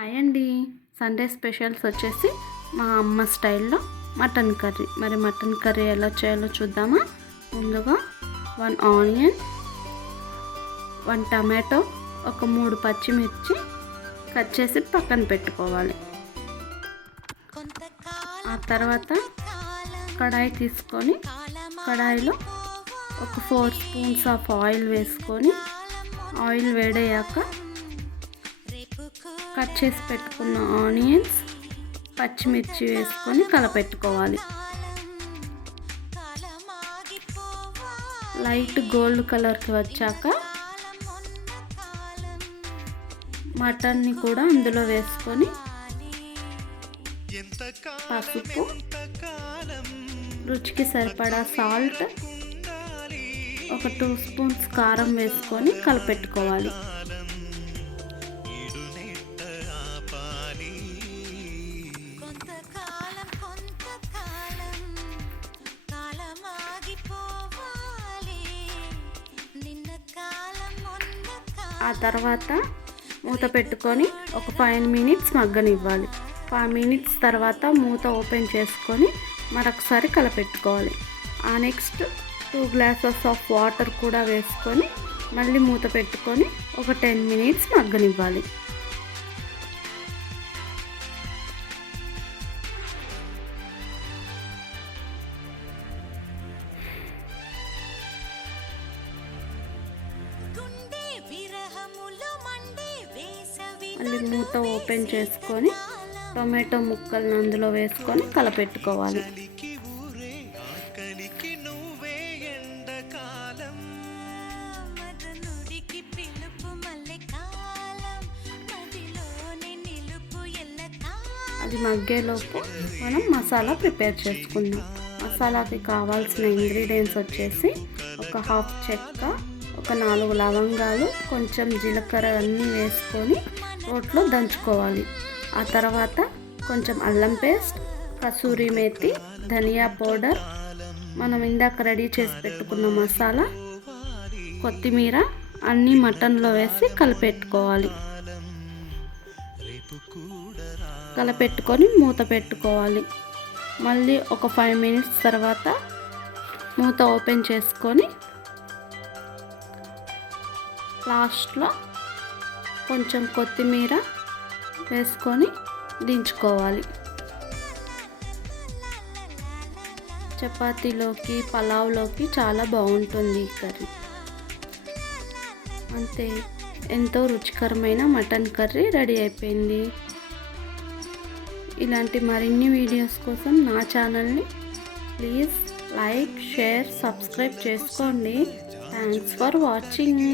Hi అండి. Sunday specials వచ్చేసి మా అమ్మ స్టైల్లో మటన్ కర్రీ. మరి మటన్ కర్రీ ఎలా చేయాలో చూద్దామా. ముందుగా 1 ఆనియన్, 1 టమాటో, ఒక 3 పచ్చిమిర్చి కట్ చేసి పక్కన పెట్టుకోవాలి. ఆ తర్వాత కడాయి తీసుకొని కడాయిలో ఒక 4 స్పూన్స్ ఆఫ్ ఆయిల్ వేసుకొని ఆయిల్ వేడయ్యాక కట్ చేసి పెట్టుకున్న ఆనియన్స్, పచ్చిమిర్చి వేసుకొని కలపెట్టుకోవాలి. లైట్ గోల్డ్ కలర్కి వచ్చాక మటన్ని కూడా అందులో వేసుకొని పసుపు, రుచికి సరిపడా సాల్ట్, ఒక 2 స్పూన్స్ కారం వేసుకొని కలపెట్టుకోవాలి. ఆ తర్వాత మూత పెట్టుకొని ఒక 5 మినిట్స్ మగ్గనివ్వాలి. 5 మినిట్స్ తర్వాత మూత ఓపెన్ చేసుకొని మరొకసారి కలపెట్టుకోవాలి. ఆ నెక్స్ట్ 2 గ్లాసెస్ ఆఫ్ వాటర్ కూడా వేసుకొని మళ్ళీ మూత పెట్టుకొని ఒక 10 మినిట్స్ మగ్గనివ్వాలి. మళ్ళీ మూత ఓపెన్ చేసుకొని టొమాటో ముక్కలను అందులో వేసుకొని కలపెట్టుకోవాలి. అది మగ్గేలోపు మనం మసాలా ప్రిపేర్ చేసుకుందాం. మసాలాకి కావాల్సిన ఇంగ్రీడియంట్స్ వచ్చేసి ఒక 1/2 చెక్క, ఒక 4 లవంగాలు, కొంచెం జీలకర్ర అన్నీ వేసుకొని రోట్లో దంచుకోవాలి. ఆ తర్వాత కొంచెం అల్లం పేస్ట్, కసూరి మేతి, ధనియా పౌడర్, మనం ఇందాక రెడీ చేసి పెట్టుకున్న మసాలా, కొత్తిమీర అన్నీ మటన్లో వేసి కలిపెట్టుకోవాలి. కలపెట్టుకొని మూత పెట్టుకోవాలి. మళ్ళీ ఒక 5 మినిట్స్ తర్వాత మూత ఓపెన్ చేసుకొని లాస్ట్లో కొంచెం కొత్తిమీర వేసుకొని దించుకోవాలి. చపాతీలోకి, పలావ్లోకి చాలా బాగుంటుంది ఈ కర్రీ. అంతే, ఎంతో రుచికరమైన మటన్ కర్రీ రెడీ అయిపోయింది. ఇలాంటి మరిన్ని వీడియోస్ కోసం నా ఛానల్ని ప్లీజ్ లైక్, షేర్, సబ్స్క్రైబ్ చేసుకోండి. Thanks for watching.